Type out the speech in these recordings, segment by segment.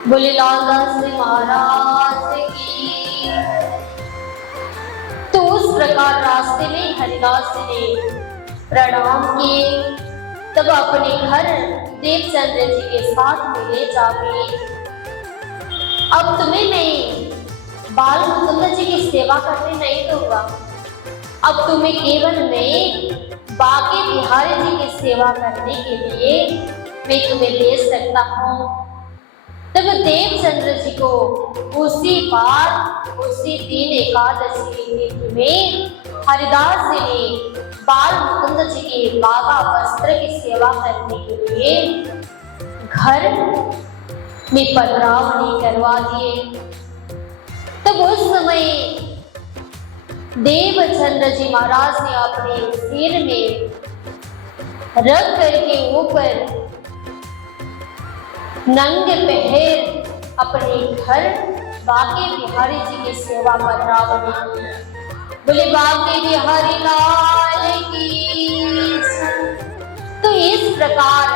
बोले लाल दास महाराज की। तो उस प्रकार रास्ते में हरिदास ने प्रणाम किए, तब अपने घर देवचंद्र जी के साथ मिले जाके, अब तुम्हें मैं बाल मुकुंद जी की सेवा करने नहीं दूंगा, अब तुम्हें केवल मैं बाके बिहारी जी की सेवा करने के लिए मैं तुम्हें दे सकता हूँ। तब देवचंद्र जी को उसी बार उसी दिन एकादशी के दिन में हरिदास जी ने बाल मुकुंद जी के बागा वस्त्र की सेवा करने के लिए घर में पधरावनी करवा दिए। तब उस समय देवचंद्र जी महाराज ने अपने सिर में रख करके ऊपर नंगे पैर अपने घर बाके बिहारी जी की सेवा पधरावनी। बोले बाके बिहारी लाल की। तो इस प्रकार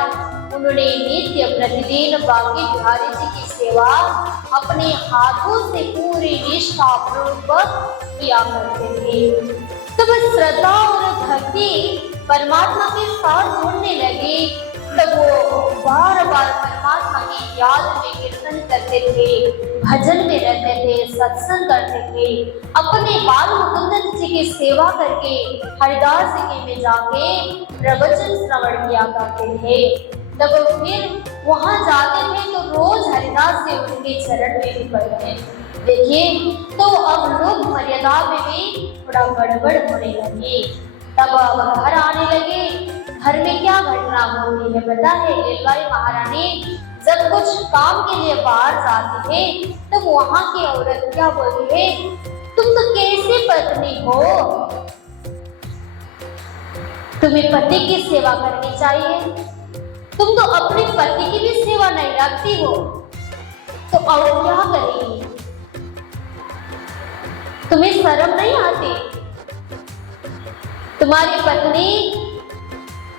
उन्होंने नित्य प्रतिदिन बाके बिहारी जी की सेवा अपने हाथों से पूरी निष्ठा पूर्वक किया करते थे। तो बस श्रद्धा और भक्ति परमात्मा के साथ जुड़ने लगे, तब वो बार बार परमात्मा की याद में कीर्तन करते थे, भजन में रहते थे, सत्संग करते थे, अपने बाल मुकुंद जी की सेवा करके हरिदास जी में जाके प्रवचन श्रवण किया करते थे। तब फिर वहां जाते थे तो रोज हरिदास जी उनके चरण में भी पड़ते। देखिए, तो अब लोग मर्यादा में भी थोड़ा गड़बड़ होने लगे। तब अब घर आने लगे। घर में क्या घटना होती है पता है? लीलबाई महारानी जब कुछ काम के लिए बाहर जाते थे तब तो वहां की औरत क्या बोलती है, तुम तो कैसी पत्नी हो, तुम्हें पति की सेवा करनी चाहिए, तुम तो अपने पति की भी सेवा नहीं रखती हो, तो और क्या करेगी? तुम्हें शर्म नहीं आती? तुम्हारी पत्नी,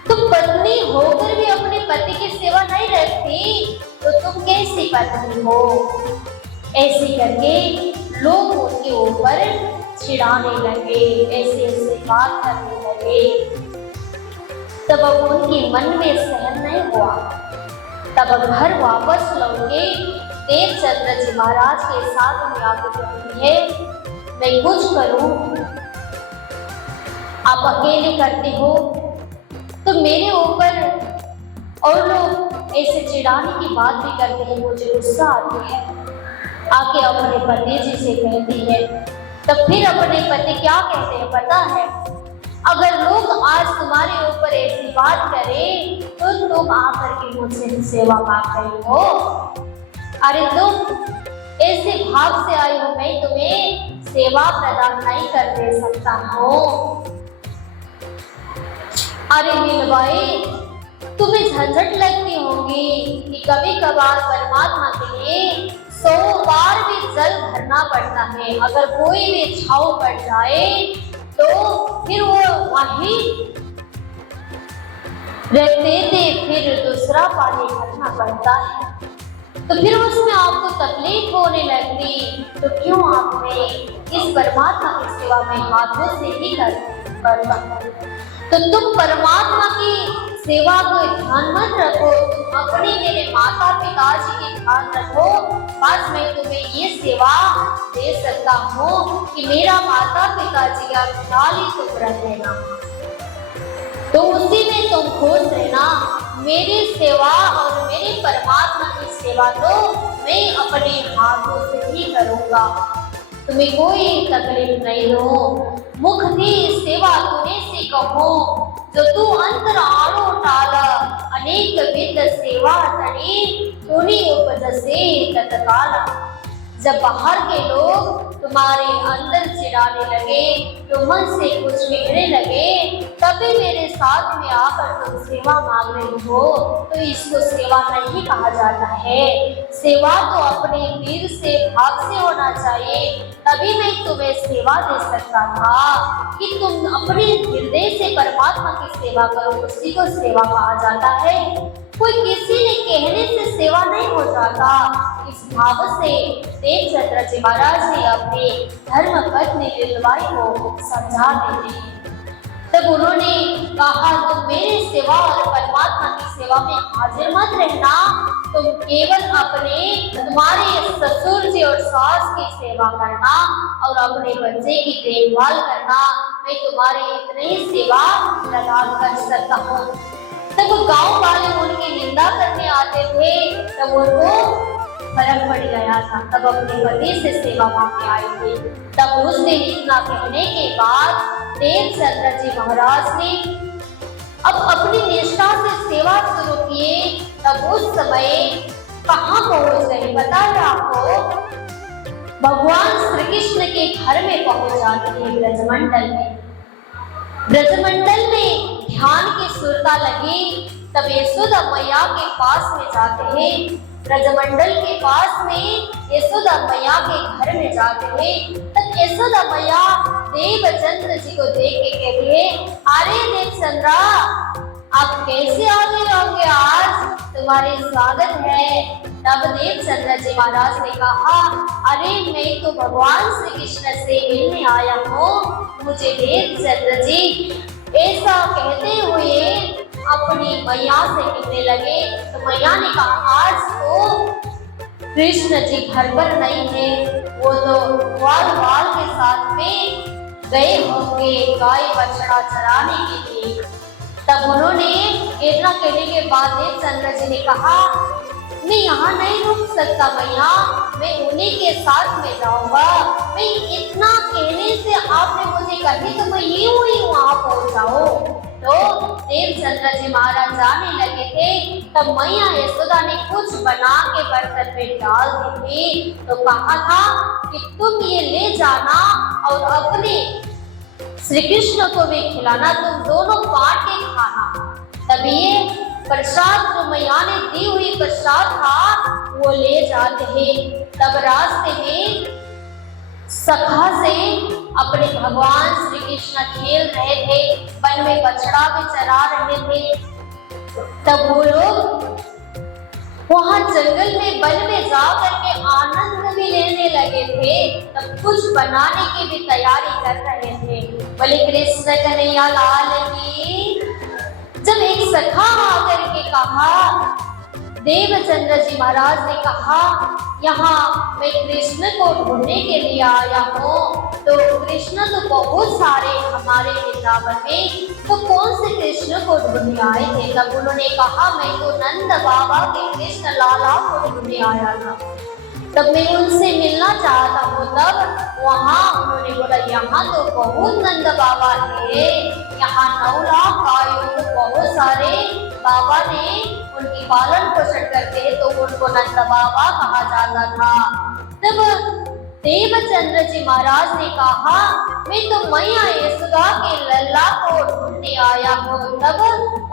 तुम पत्नी होकर भी अपने पति की सेवा नहीं रखती तो तुम कैसी पत्नी हो? ऐसे करके लोग उनके ऊपर चिढ़ाने लगे, ऐसे ऐसे बात करने लगे। तब अब उनके मन में सहन नहीं हुआ। तब घर वापस लौटे देवचंद्र जी महाराज के साथ में आकर कहती है, मैं कुछ करूं, आप अकेले करते हो तो मेरे ऊपर और लोग ऐसे चिढ़ाने की बात भी करते हैं, मुझे गुस्सा आती है। आके अपने पति जी से कहती है। तब फिर अपने पति क्या कहते हैं पता है? अगर लोग आज तुम्हारे ऊपर ऐसी बात करें तो तुम आकर के मुझसे सेवा मांग रही हो। अरे तुम ऐसे भाव से आई हो, मैं तुम्हें सेवा प्रदान नहीं कर दे सकता हूँ। अरे मीनबाई, तुम्हें झंझट लगती होगी कि कभी कभार परमात्मा के लिए 100 बार भी जल भरना पड़ता है। अगर कोई भी छाव पड़ जाए तो फिर वो वहीं रहते थे, फिर दूसरा पानी भरना पड़ता है, तो फिर उसमें आपको तकलीफ होने लगती, तो क्यों आपने इस परमात्मा की सेवा में हाथों से ही कर तो तुम परमात्मा की सेवा को ध्यान मत रखो, तुम अपने मेरे माता पिता जी की ध्यान रखो। बस मैं तुम्हें ये सेवा दे सकता हूँ कि मेरा माता पिता जी का ख्याल ही तुम रख लेना, तो उसी में तुम खुश रहना। मेरी सेवा और मेरे परमात्मा की सेवा तो मैं अपने हाथों से ही करूँगा, तुम्हें कोई तकलीफ नहीं हो। मुख दी सेवा तूने से कहो, जो तू अंतर आड़ो टाला, अनेक विध सेवा तड़ी तूने उपजसे तत्काला। जब बाहर के लोग तुम्हारे अंदर चिढ़ाने लगे, तो मन से कुछ कहने लगे, तभी मेरे साथ में आकर तुम सेवा मांग रही हो, तो इसको सेवा नहीं कहा जाता है। सेवा तो अपने वीर से भाव से होना चाहिए, तभी मैं तुम्हें सेवा दे सकता था कि तुम अपने हृदय से परमात्मा की सेवा करो, उसी को सेवा कहा जाता है। कोई किसी ने कहने से सेवा नहीं हो जाता, इस भाव से देवचंद्र जी महाराज ने अपने धर्म पत्नी लीलबाई को समझा देते हैं। तब उन्होंने कहा, तुम मेरे सेवा और परमात्मा की सेवा में हाजिर मत रहना, तुम केवल तुम्हारे ससुर जी और सास की सेवा करना और अपने बच्चे की देखभाल करना, मैं तुम्हारी इतनी ही सेवा प्रदान कर सकता हूँ। तब गांव वाले उनकी निंदा करने आते थे, तब उनको फर्क पड़ गया था। तब अपने पति से सेवा मांगने आए थे। तब उस दिन इतना कहने के बाद देवचंद्र जी महाराज ने अब अपनी निष्ठा से सेवा शुरू किए। तब उस समय कहाँ पहुंच गए पता है आपको? भगवान श्री कृष्ण के घर में पहुंच जाते हैं, ब्रजमंडल में। ब्रजमंडल में ध्यान की सुरता लगी। तब यशोदा मैया के पास में जाते हैं। ब्रजमंडल के पास में यशोदा मैया के घर में जाते हैं। तब यशोदा मैया देवचंद्र जी को देख के कहती है, अरे देवचंद्रा, आप कैसे आ गए होंगे? आज तुम्हारे स्वागत है। तब देवचंद्र जी महाराज ने कहा, अरे मैं तो भगवान श्री कृष्ण से मिलने आया हूँ। मुझे देवचंद्र जी ऐसा कहते हुए अपनी मैया से कहने लगे। तो मैया ने कहा, आज तो कृष्ण जी घर पर नहीं है, वो तो ग्वाल के साथ में गए होंगे गाय बछड़ा चराने के लिए। तब उन्होंने इतना कहने के बाद देवचंद्र जी ने कहा, मैं यहाँ नहीं रुक सकता मैया, मैं उन्हीं के साथ में जाऊंगा। मैं इतना कहने से आपने मुझे कही तो मैं यूं ही वहाँ पहुँच जाऊँ। तो देवचंद्र जी महाराज जाने लगे थे। तब मैया यशोदा ने कुछ बना के बर्तन में डाल दी थी। तो कहा था कि तुम ये ले जाना और अपने श्री कृष्ण को भी खिलाना, तुम दोनों बांट के खाना। तब ये प्रसाद जो मैया ने दी हुई प्रसाद था वो ले जाते हैं। तब रास्ते में सखा से अपने भगवान श्री कृष्ण खेल रहे थे, वन में बछड़ा भी चरा रहे थे। तब वो लोग वहां जंगल में वन में जा करके आनंद भी लेने लगे थे। तब कुछ बनाने की भी तैयारी कर रहे थे। बोले कृष्ण कन्हैया लाल की। जब एक सखा आकर के कहा, देवचंद्र जी महाराज ने कहा, यहाँ मैं कृष्ण को ढूंढने के लिए आया हूँ। तो कृष्ण तो बहुत सारे हमारे वृंदावन में, तो कौन से कृष्ण को ढूंढने आए थे? तब उन्होंने कहा, मैं तो नंद बाबा के कृष्ण लाला को ढूंढने आया था। तब मैं उनसे मिलना चाहता हूँ। तब वहाँ उन्होंने बोला, यहाँ तो बहुत नंद बाबा थे, यहाँ 9 लाख गायों को बहुत सारे बाबा ने उनकी पालन पोषण करते, तो उनको नंद बाबा कहा जाता था। तब देवचंद्र जी महाराज ने कहा, मैं तो मैया यशोदा के लल्ला को ढूंढने आया हूँ। तब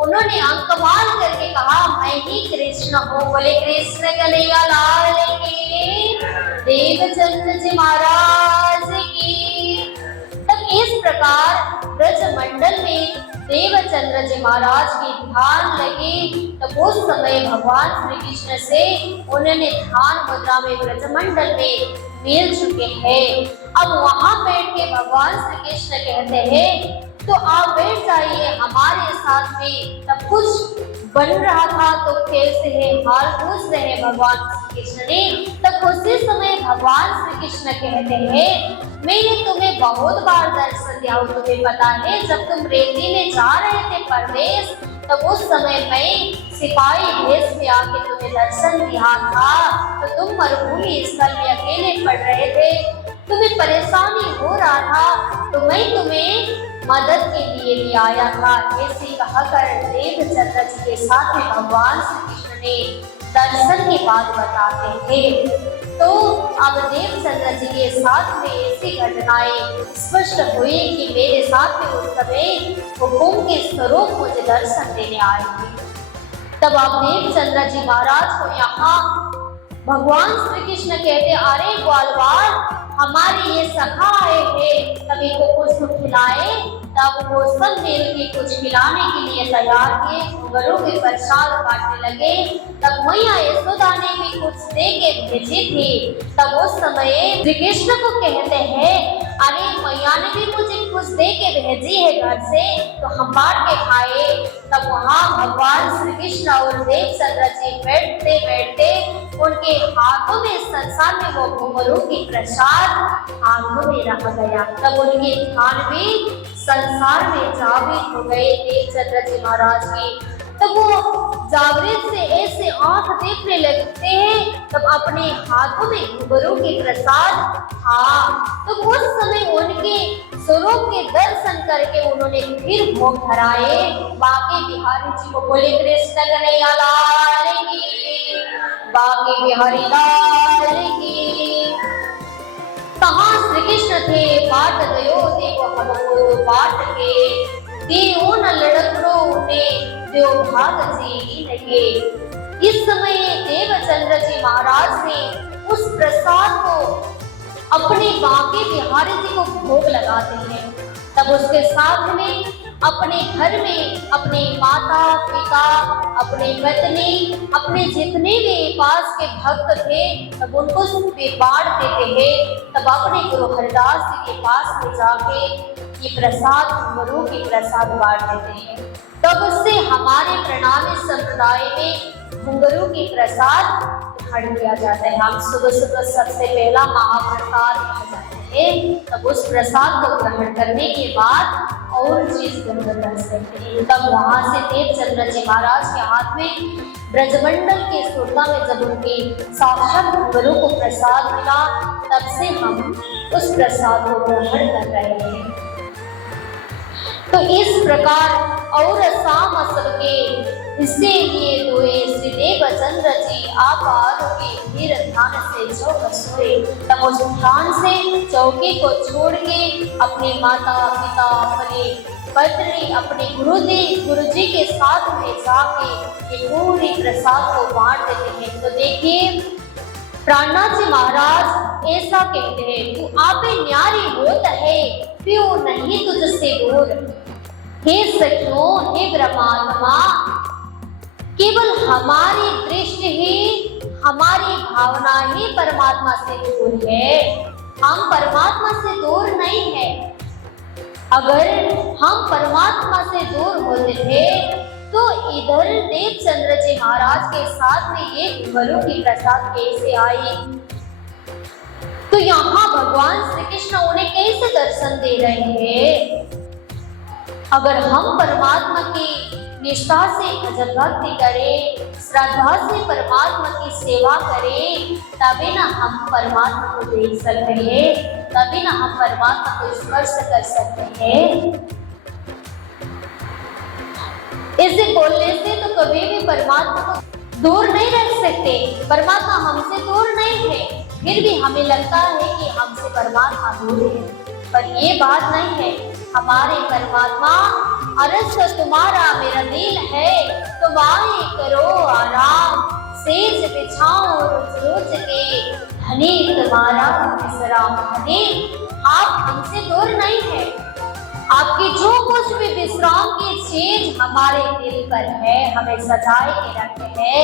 उन्होंने अंकमाल करके कहा, मैं ही कृष्ण हूँ। बोले कृष्ण कन्हैया लाल की, देवचंद्र जी महाराज की। तब इस प्रकार ब्रजमंडल में देवचंद्र जी महाराज की ध्यान लगी। तब उस समय भगवान श्री कृष्ण से उन्होंने ध्यान मुद्रा में ब्रजमंडल में मिल चुके हैं। अब वहां बैठ के भगवान श्री कृष्ण कहते हैं, तो आप बैठ जाइए हमारे साथ में। तब कुछ बन रहा था तो कैसे है हाल पूछ रहे हैं भगवान श्री कृष्ण ने। तब उसी समय भगवान श्री कृष्ण कहते हैं, मैंने तुम्हें बहुत बार दर्शन दिया हूँ। तुम्हें पता है, जब तुम रेती में जा रहे थे परदेश, तब उस समय मैं सिपाही भेष में आके तुम्हें दर्शन दिया था। तो तुम मरुभूमि स्थल में अकेले पड़ रहे थे, तुम्हें परेशानी हो रहा था, तो मैं तुम्हें मदद के लिए भी आया था। ऐसे कहकर देवचंद्र जी के साथ में भगवान श्री कृष्ण ने दर्शन की बात बताते थे। तो अब देवचंद्र जी के साथ में ऐसी घटनाएं स्पष्ट हुई कि मेरे साथ में उस समय हुकुम के स्वरूप मुझे दर्शन देने आए थे। तब अब देवचंद्र जी महाराज को यहाँ भगवान श्री कृष्ण कहते, अरे ग्वालवाल, हमारे ये सखा आए हैं, तभी को कुछ खिलाए। तब वो सब मिलके कुछ खिलाने के लिए तैयार किए, घुंघरू के प्रसाद बांटने लगे। तब मैया यशोदा ने भी कुछ दे के भेजे थे। तब उस समय श्री कृष्ण को कहते हैं, अरे मैया ने भी मुझे कुछ दे के भेजी है घर से, तो हम बांट के खाए। तब वहाँ भगवान श्री कृष्ण और देवचंद्र जी बैठते बैठते उनके हाथों में संसार में वो घुंघरू की प्रसाद हाथों में रह गया। तब उनके ध्यान भी संसार में जागृत हो गए देवचंद्र जी महाराज की। तब वो जागृत से ऐसे आंख देखने लगते हैं, तब अपने हाथों में घुंघरू के प्रसाद था। तो उस समय उनके स्वरूप के दर्शन करके उन्होंने फिर भोग धराए। बाकी बिहारी जी को बोले कृष्ण कन्हैया लाल की, बाकी बिहारी लाल की। कहाँ श्री कृष्ण थे बाट गयो देवो हमको बाट के, देवो न लड़कड़ो ने देव भाग जी लगे। इस समय देवचंद्र जी महाराज ने उस प्रसाद को अपने बांके बिहारी जी को भोग लगाते हैं। तब उसके साथ में अपने घर में अपने माता पिता, अपने पत्नी, अपने जितने भी पास के भक्त थे, तब उनको बांट देते हैं। तब अपने गुरु हरिदास जी के पास में जाके ये प्रसाद घुंघरू की प्रसाद बांट देते हैं। तब उससे हमारे प्रणामी संप्रदाय में घुंघरू की प्रसाद ग्रहण किया जाता है। हम सुबह सुबह सबसे पहला महाप्रसाद किया जाता है। तब उस प्रसाद को ग्रहण करने के बाद और चीज ग्रहण कर सकते हैं। तब वहां से देवचंद्र जी महाराज के हाथ में ब्रजमंडल के सुरता में जब उनके साक्षात घुंघरू को प्रसाद मिला, तब से हम उस प्रसाद को ग्रहण कर रहे हैं। तो इस प्रकार और शाम सबके इसीलिए दोए श्री देवचंद्र जी आप आरोगे फिर ध्यान से जो सोए। तब उस ध्यान से चौकी को छोड़ के अपने माता पिता, अपने पत्नी, अपने गुरुजी के साथ में जाके ये पूरी प्रसाद को बांट देते हैं। तो देखिए प्राणनाथ जी महाराज ऐसा कहते हैं, तू आपे न्यारी होत है प्यो नहीं तुझसे दूर। हे सखियों, हे ब्रह्मात्मा, केवल हमारी दृष्टि ही, हमारी भावना ही परमात्मा से दूर है। हम परमात्मा से दूर नहीं है। अगर हम परमात्मा से दूर होते थे तो इधर देवचंद्र जी महाराज के साथ में ये घुंघरू की प्रसाद कैसे आई? तो यहाँ भगवान श्री कृष्ण उन्हें कैसे दर्शन दे रहे हैं? अगर हम परमात्मा की निष्ठा से भजन भक्ति करें, श्रद्धा से परमात्मा की सेवा करें, तभी ना हम परमात्मा को देख सकते हैं, तभी ना हम परमात्मा को स्पर्श कर सकते हैं। ऐसे बोलने से तो कभी भी परमात्मा को दूर नहीं रख सकते। परमात्मा हमसे दूर नहीं है, फिर भी हमें लगता है कि हमसे परमात्मा दूर है, पर ये बात नहीं है। हमारे परमात्मा अरस तुम्हारा मेरा दिल है, तुम आए करो आराम, सेज बिछाओ रोज रोज के, धनी तुम्हारा विश्राम। धनी आप हमसे दूर नहीं है। आपकी जो कुछ भी विश्राम की चीज हमारे दिल पर है, हमें सजाए के रखे है,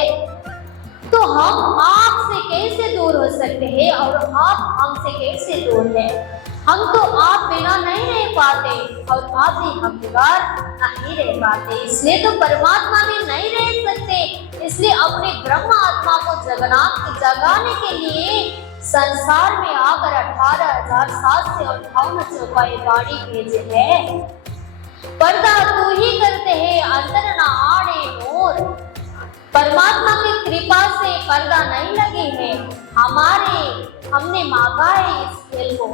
तो हम आपसे कैसे दूर हो सकते हैं और आप हमसे कैसे दूर हैं? हम तो आप बिना नहीं रह पाते और आप भी हम बगैर नहीं रह पाते। इसलिए तो परमात्मा भी नहीं रह सकते। इसलिए अपने ब्रह्म आत्मा को जगाने के लिए संसार में आकर 18,758 चौपाई गाड़ी भेजे है। पर्दा तू ही करते हैं अंतर न आड़े मोर। परमात्मा की कृपा से पर्दा नहीं लगे है। हमने मांगा है इस खेल को,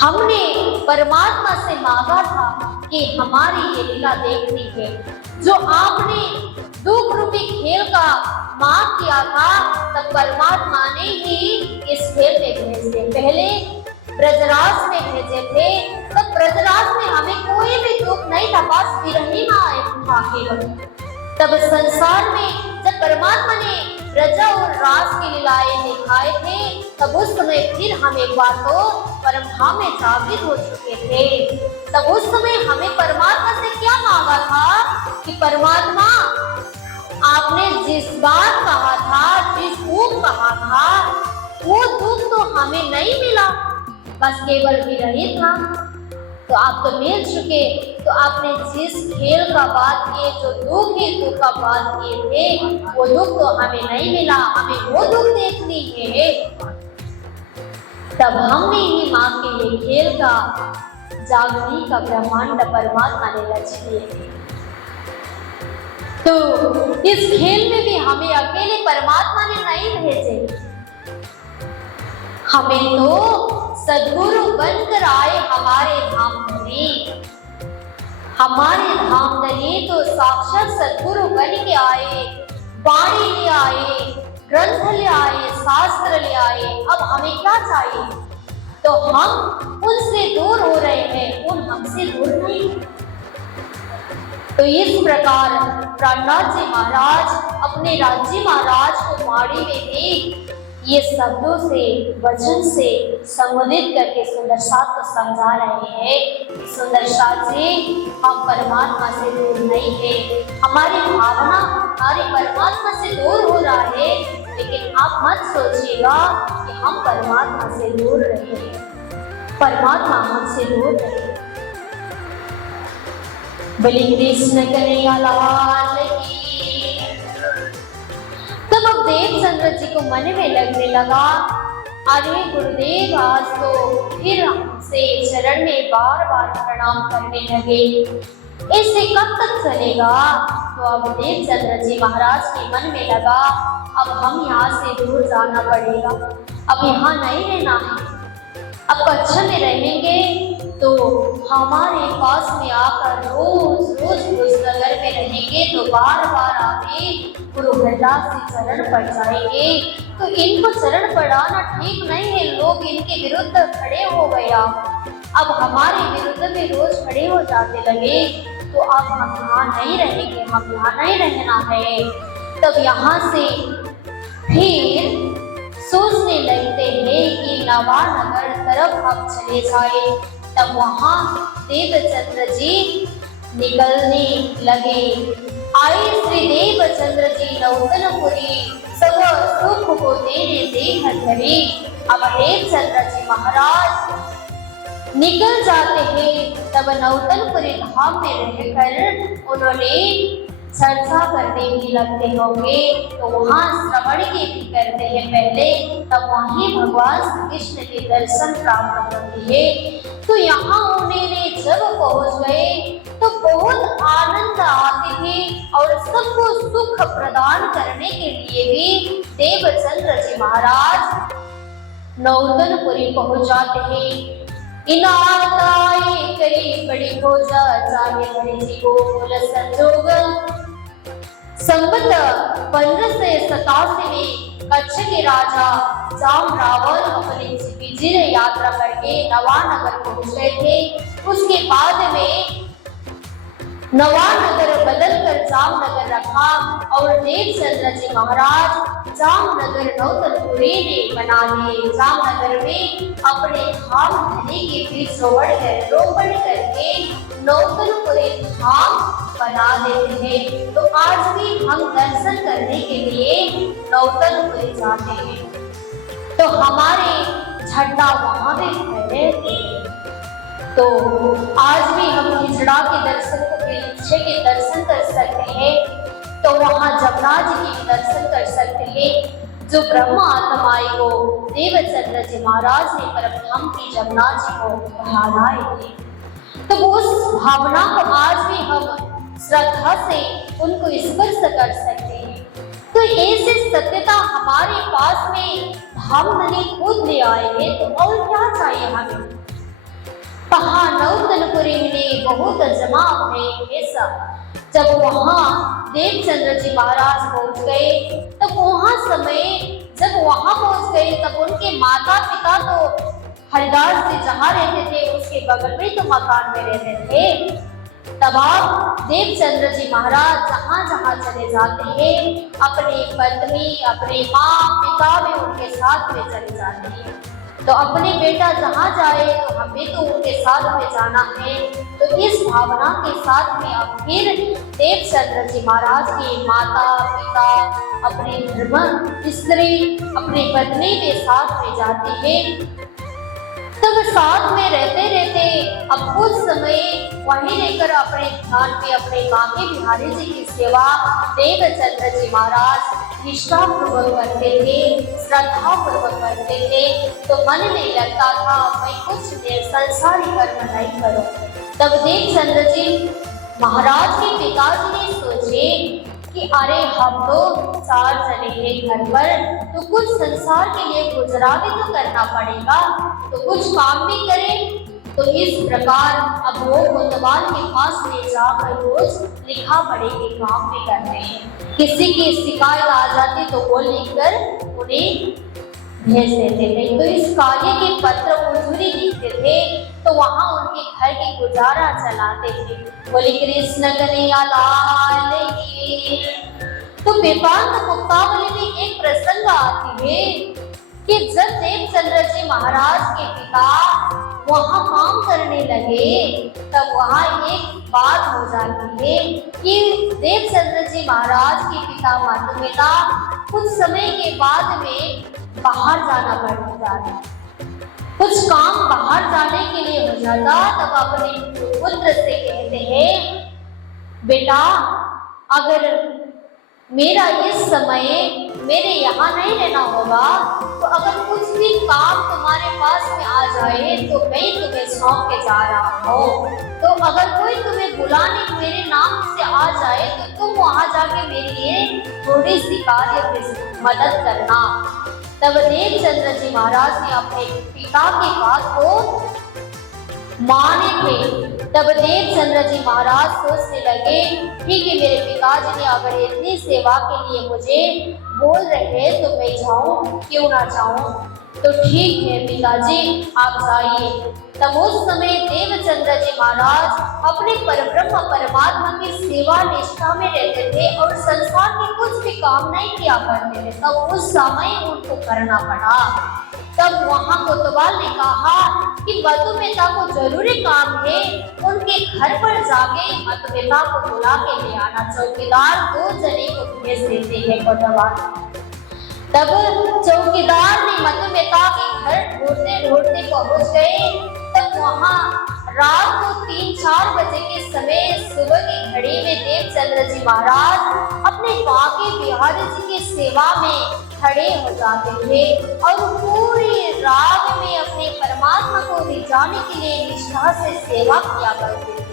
हमने परमात्मा से मांगा था कि हमारी ये लीला देखनी है। जो आपने दुख रूपी खेल का मांग किया था, तब परमात्मा ने ही इस खेल में भेजे। पहले ब्रजराज में भेजे थे, तब ब्रजराज में हमें कोई भी दुख नहीं था, बस विरही आए था केवल। तब संसार में जब परमात्मा ने ब्रज और रास की लीलाएं दिखाए थे, तब उस समय फिर हम एक बार तो परम धाम में जागृत हो चुके थे। तब उस समय हमें परमात्मा से क्या मांगा था कि परमात्मा आपने जिस बात कहा था, जिस दुख कहा था, वो दुख तो हमें नहीं मिला, बस केवल विरहित था। तो आप तो मिल चुके, तो आपने जिस खेल का बात किए, जो दुख ही दुख का बात किए थे, वो दुख तो हमें नहीं मिला, हमें वो दुख देखनी है। तब हमने ही माँ के लिए खेल का, जागृति का ब्रह्मांड परमात्मा ने रच लिए। तो इस खेल में भी हमें अकेले परमात्मा ने नहीं भेजे, हमें तो सद्गुरु बनकर आए हमारे धाम में। हमारे धाम में तो साक्षात सद्गुरु बन के आए, वाणी ले आए, ग्रंथ ले आए, शास्त्र ले आए। अब हमें क्या चाहिए? तो हम उनसे दूर हो रहे हैं, उन हमसे दूर नहीं। तो इस प्रकार प्राणनाथ जी महाराज अपने राज्य महाराज को माड़ी में देख ये शब्दों से, वचन से संबोधित करके सुंदर साथ को समझा रहे हैं। सुंदर साथ जी, हम परमात्मा से दूर नहीं है, हमारी भावना हमारे परमात्मा से दूर हो रहा है, लेकिन आप मत सोचिएगा कि हम परमात्मा से दूर रहे, परमात्मा हमसे दूर रहे। बलि कृष्ण कन्हैया लाल की। तब अब देवचंद्र जी को मन में लगने लगा, अरे गुरुदेव आज तो फिर हमसे चरण में बार बार प्रणाम करने लगे, ऐसे कब तक चलेगा? तो अब देवचंद्र जी महाराज के मन में लगा, अब हम यहाँ से दूर जाना पड़ेगा, अब यहाँ नहीं रहना है। अब कच्छ में रहेंगे तो हमारे पास में आकर रोज रोज उस नगर में रहेंगे तो बार बार आके गुरु घरदास से चरण पड़ जाएंगे। तो इनको चरण पड़ाना ठीक नहीं है, लोग इनके विरुद्ध खड़े हो गया, अब हमारे विरुद्ध में रोज खड़े हो जाते लगे, तो अब हम यहाँ नहीं रहेंगे, हम यहाँ नहीं रहना है। तब यहाँ से फिर सोचने लगते हैं कि नवानगर तरफ हम चले जाए। तब वहाँ देवचंद्र जी निकलने लगे। आए श्री देवचंद्र जी नौतनपुरी, सब सुख को देने देह धरी। अब देवचंद्र जी महाराज निकल जाते हैं। तब नौतनपुरी धाम में रहकर उन्होंने चर्चा करने भी लगते होंगे, तो वहाँ श्रवण के भी करते हैं पहले, तब वहीं भगवान श्री कृष्ण के दर्शन प्राप्त होते हैं। तो यहाँ उन्होंने जब पहुँच गए तो बहुत आनंद आते थे और सबको सुख प्रदान करने के लिए भी देवचंद्र जी महाराज नौतनपुरी पहुँच जाते हैं। इनाताए करी बड़ी खोजा जाने बड़ी जी गोकुल संजोग। संवत 1587 में कच्छ के राजा जाम रावल अपनी विजय यात्रा करके नवानगर पहुंच गए थे। उसके बाद में नवानगर बदलकर जामनगर रखा और देवचंद्र जी महाराज जामनगर नौतनपुरी ने बना लिए। जामनगर में अपने धाम धनी के बीच रोपण करके नौतनपुरी धाम बना देते हैं। तो आज भी हम दर्शन करने के लिए नौतनपुरी जाते हैं, तो हमारे झंडा वहां में फहरे थे। तो आज भी हम हिजड़ा के दर्शन को पीछे के दर्शन कर सकते हैं, तो वहाँ जमुना जी के दर्शन कर सकते हैं, जो ब्रह्म आत्माएं को देवचंद्र जी महाराज ने परमधाम की जमुना जी को बहालाए थे। तो उस भावना को आज भी हम श्रद्धा से उनको स्पर्श कर सकते हैं। तो ऐसे सत्यता हमारे पास में धामधनी खुद ले आए हैं, तो और क्या चाहिए हमें? कहा नौतनपुरी में बहुत जमा हुए ऐसा। जब वहाँ देवचंद्र जी महाराज पहुँच गए, तब वहाँ समय जब वहाँ पहुँच गए तब उनके माता पिता तो हरिदास जी जहाँ रहते थे उसके बगल में तो मकान में रहते थे। तब आप देवचंद्र जी महाराज जहाँ जहाँ चले जाते हैं अपनी पत्नी, अपने माँ पिता में उनके साथ में चली जाती है। तो अपने बेटा जहाँ जाए तो हमें तो उनके साथ में जाना है। तो इस भावना के साथ में अब फिर देवचंद्र जी महाराज की माता पिता अपने धर्म स्त्री अपनी पत्नी के साथ में जाती है। तब साथ में रहते रहते अब कुछ समय वहीं रहकर अपने ध्यान में अपने बांके बिहारी जी की सेवा देवचंद्र जी महाराज निष्ठा पूर्वक करते थे, श्रद्धा पूर्वक करते थे। तो मन में लगता था मैं कुछ देर संसारी कर्म नहीं करूं। तब देवचंद्र जी महाराज के पिताजी ने सोचे कि अरे हम तो 4 जने हैं घर पर, तो कुछ संसार के लिए गुजरा भी तो करना पड़ेगा, तो कुछ काम भी करें। तो इस प्रकार अब वो कोतवाल के पास ले जाकर रोज लिखा पढ़े के काम भी करते हैं। किसी की शिकायत आ जाती तो वो लिखकर उन्हें भेज देते थे। तो इस कार्य के पत्र मजूरी लिखते थे, तो वहाँ उनके घर की गुजारा चलाते थे। बोले कृष्ण कन्हैया लाल की। तो वेदांत मुक्तावली में एक प्रसंग आती है कि जब देवचंद्र जी महाराज के पिता वहाँ काम करने लगे, तब वहाँ एक बात हो जाती है कि देवचंद्र जी महाराज के पिता माता कुछ समय के बाद में बाहर जाना पड़ जाता, कुछ काम बाहर जाने के लिए हो जाता। तब अपने पुत्र से कहते हैं, बेटा अगर मेरा इस समय मेरे यहाँ नहीं रहना होगा, तो अगर कुछ भी काम तुम्हारे पास में आ जाए तो मैं तुम्हें सौंप के जा रहा हूँ। तो अगर कोई तुम्हें बुलाने मेरे नाम से आ जाए तो तुम वहाँ जाके मेरे लिए थोड़ी सी कार्य में मदद करना। तब देवचंद्र जी महाराज ने अपने पिता की बात को माने थे। तब देवचंद्र जी महाराज सोचने लगे, ठीक है मेरे पिताजी ने अगर इतनी सेवा के लिए मुझे बोल रहे तो मैं जाऊं, क्यों ना जाऊं। तो ठीक है पिताजी आप जाइए। तब उस समय देवचंद्र जी महाराज अपने परब्रह्म परमात्मा की सेवा निष्ठा में रहते थे और संसार के कुछ भी काम नहीं किया करते थे। तब उस समय उनको करना पड़ा। तब वहाँ कोतवाल ने कहा कि मधुमेता को जरूरी काम है, उनके घर पर जाके मधुमेता को बुला के ले आना। चौकीदार 2 जने को भेज देते हैं कोतवाल। तब चौकीदार ने मधुमेता के घर ढूंढते ढूंढते पहुंच गए। तब वहाँ रात को 3-4 बजे के समय सुबह की घड़ी में देवचंद्र जी महाराज अपने बांके बिहारी जी की सेवा में खड़े हो जाते थे और पूरी रात में अपने परमात्मा को रिझाने के लिए निष्ठा से सेवा किया करते थे।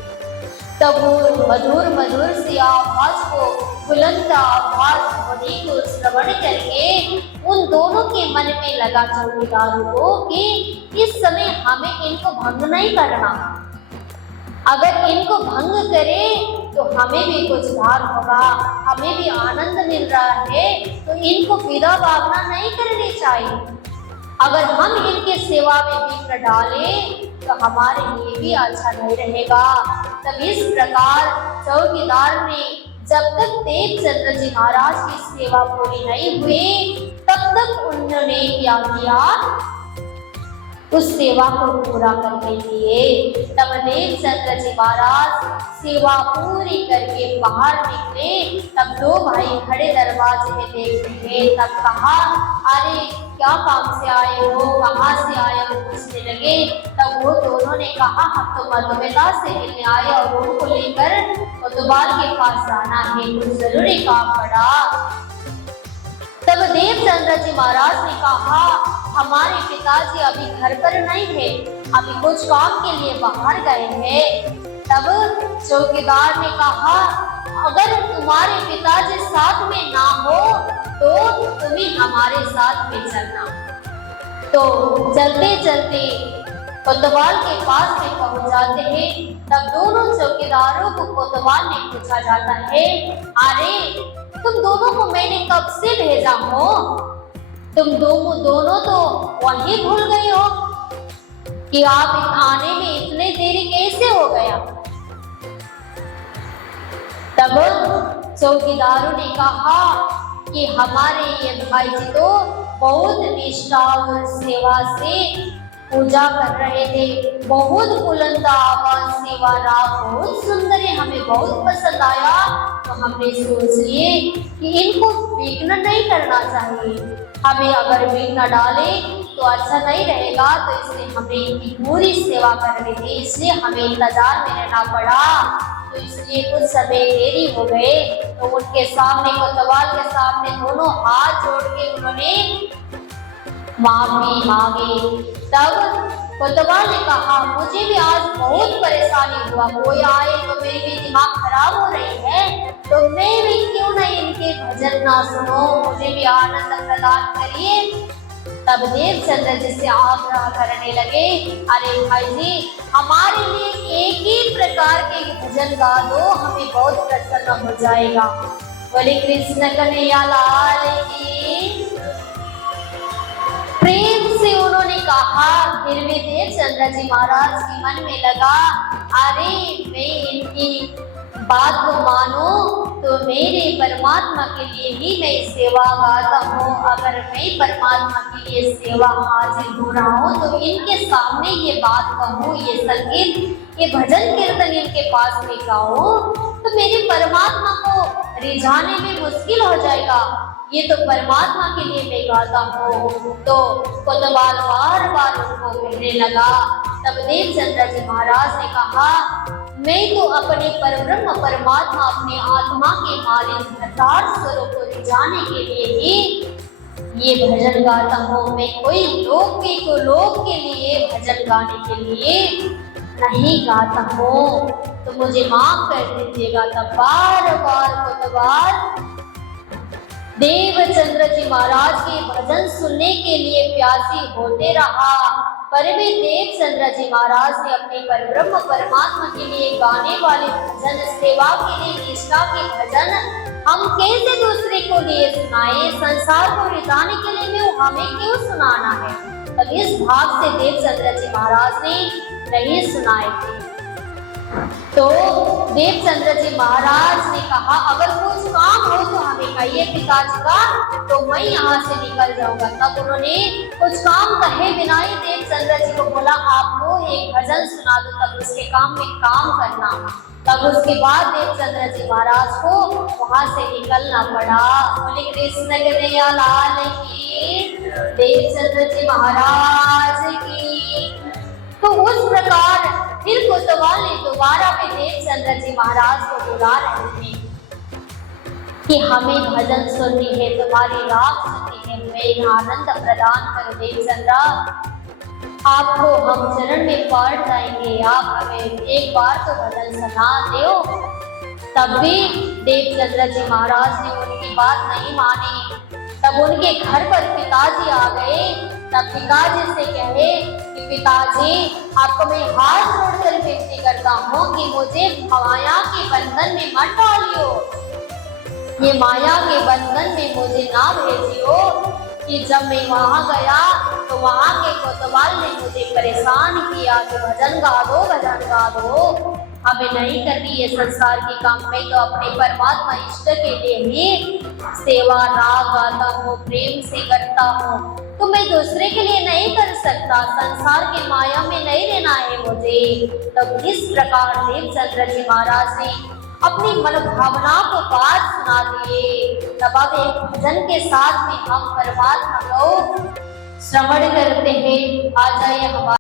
तब वो मधुर मधुर सी आवाज को, बुलंद आवाज ध्वनि को श्रवण करके उन दोनों के मन में लगा चौकीदारों को कि इस समय हमें इनको भंग नहीं करना। अगर इनको भंग करें तो हमें भी कुछ लाभ होगा, हमें भी आनंद मिल रहा है, तो इनको विदा भावना नहीं करनी चाहिए। अगर हम इनके सेवा में विघ्न डालें तो हमारे लिए भी अच्छा नहीं रहेगा। तब इस प्रकार चौकीदार ने जब तक देवचंद्र जी महाराज की सेवा पूरी नहीं हुई तब तक उन्होंने क्या किया, उस सेवा को पूरा करने के लिए। तब देवचंद्र जी महाराज सेवा पूरी करके बाहर निकले। तब 2 भाई खड़े दरवाजे में देखते हैं। तब कहा, अरे क्या काम से आए हो, कहाँ से आए हो, पूछने लगे। तब वो दोनों ने कहा, हम तो मधुमेता से मिलने आए और उनको लेकर कोतवाल के पास जाना है, कुछ जरूरी काम पड़ा। तब देवचंद्र जी महाराज ने कहा, हमारे पिताजी अभी घर पर नहीं है, अभी कुछ काम के लिए बाहर गए हैं। तब चौकीदार ने कहा, अगर तुम्हारे पिताजी साथ में ना हो तो तुम्हें हमारे साथ में चलना। तो चलते चलते कोतवाल के पास में पहुंच जाते हैं। तब दोनों चौकीदारों को कोतवाल ने पूछा जाता है, अरे तुम दोनों को मैंने कब से भेजा हो, तुम दोनों तो वहीं भूल गए हो कि आप आने में इतने देरी कैसे हो गया। तब चौकीदारों ने कहा कि हमारे ये भाई जी तो बहुत निष्ठा और सेवा से पूजा कर रहे थे। बहुत बुलंद आवाज से वह राग बहुत सुंदर है, हमें बहुत पसंद आया। तो हमने सोच लिए कि इनको विघ्न नहीं करना चाहिए, हमें अगर विघ्न डाले तो अच्छा नहीं रहेगा। तो इसलिए हमें इनकी पूरी सेवा करनी थी, इसलिए हमें इंतजार में रहना पड़ा। तो इसलिए कुछ समय देरी हो गए। तो उनके सामने, कोतवाल के सामने दोनों हाथ जोड़ के उन्होंने माफी मांगी। तब कोतवाल ने कहा, मुझे भी आज बहुत परेशानी हुआ, कोई आए तो मेरी भी दिमाग खराब हो रही है, तो मैं भी क्यों नहीं इनके भजन ना सुनो, मुझे भी आनंद प्रदान करिए। तब देवचंद्र जी से आग्रह करने लगे, अरे भाई जी, हमारे लिए एक ही प्रकार के भजन गा दो, हमें बहुत प्रसन्न हो जाएगा। बोले कृष्ण कन्हैया लाल की। प्रेम से उन्होंने कहा। फिर भी देवचंद्र जी महाराज के मन में लगा, अरे मैं इनकी बात को मानो तो मेरे परमात्मा के लिए ही मैं सेवा गाता हूँ। अगर मैं परमात्मा के लिए सेवा हाजिर हो रहा हूँ तो इनके सामने ये बात कहूँ, ये संगीत, ये भजन कीर्तन इनके पास में गाऊं तो मेरे परमात्मा को रिझाने में मुश्किल हो जाएगा। ये तो परमात्मा के लिए मैं गाता हूँ। तो कोतवाल बार बार उनको कहने लगा। तब देवचंद्र जी महाराज ने कहा, मैं तो अपने परब्रह्म परमात्मा, अपने आत्मा के मालिक यथार्थ स्वरूप को रिझाने के लिए ही ये भजन गाता हूँ। मैं कोई लोक के लिए भजन गाने के लिए नहीं गाता हूँ, तो मुझे माफ कर दीजिएगा। तब बार बार कोतवाल देवचंद्र जी महाराज के भजन सुनने के लिए प्यासी होते रहा। पर भी देवचंद्र जी महाराज ने अपने परब्रह्म परमात्मा के लिए गाने वाले भजन, सेवा के लिए निष्ठा के भजन हम कैसे दूसरे को लिए सुनाए, संसार को रिझाने के लिए भी हमें क्यों सुनाना है। तब इस भाव से देवचंद्र जी महाराज ने नहीं सुनाए थे। तो देवचंद्र जी महाराज ने कहा, अगर कुछ काम हो तो हमें कहिए पिताजी का, तो मैं यहाँ से निकल जाऊंगा। तब उन्होंने कुछ काम कहे बिना ही देवचंद्र जी को बोला, आपको एक भजन सुना दो, तब उसके काम में काम करना। तब उसके बाद देवचंद्र जी महाराज को वहां से निकलना पड़ा। बोले कृष्ण कन्हैया लाल की, देवचंद्र जी महाराज की। तो उस प्रकार फिर कोतवाल ने दोबारा पे देवचंद्र जी महाराज को बुला रहे थे कि हमें भजन सुननी है, तुम्हारी राग सुननी है, मैं आनंद प्रदान करो देवचंद्र, आपको हम चरण में पड़ जाएंगे, आप हमें एक बार तो भजन सुना दो। तब भी देवचंद्र जी महाराज ने उनकी बात नहीं मानी। तब उनके घर पर पिताजी आ गए। तब पिताजी से कहे कि पिताजी, आपको मैं हाथ जोड़कर विनती करता हूँ कि मुझे माया के बंधन में मत डालियो, ये माया के बंधन में मुझे ना भेजियो। कि जब मैं वहां गया तो वहां के कोतवाल ने मुझे परेशान किया कि भजन गा दो, भजन गा दो, हमें नहीं करनी ये संसार की काम। मैं तो अपने परमात्मा इष्ट के लिए ही सेवा राग गाता हूँ, प्रेम से करता हूँ, तो मैं दूसरे के लिए नहीं कर सकता, संसार की माया में नहीं रहना है मुझे। तब इस प्रकार देवचंद्र जी महाराज ने अपनी मनोभावना को बात सुना दिए। तब अब एक भजन के साथ में हम परमात्मा को श्रवण करते हैं। आ जाइए हमारे